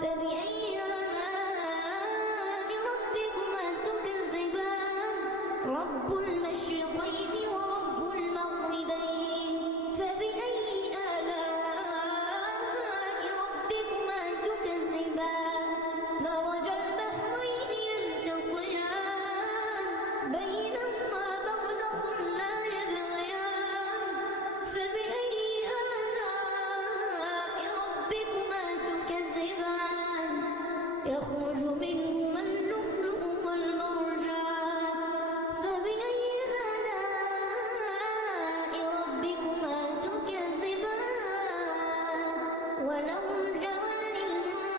فبأي آلاء ربكما تكذبان رب المشرقين ورب المغربين فبأي آلاء ربكما تكذبان مرج البحرين يلتقيان بينهما برزخ لا يبغيان فبأي آلاء ربكما تكذبان يخرج منه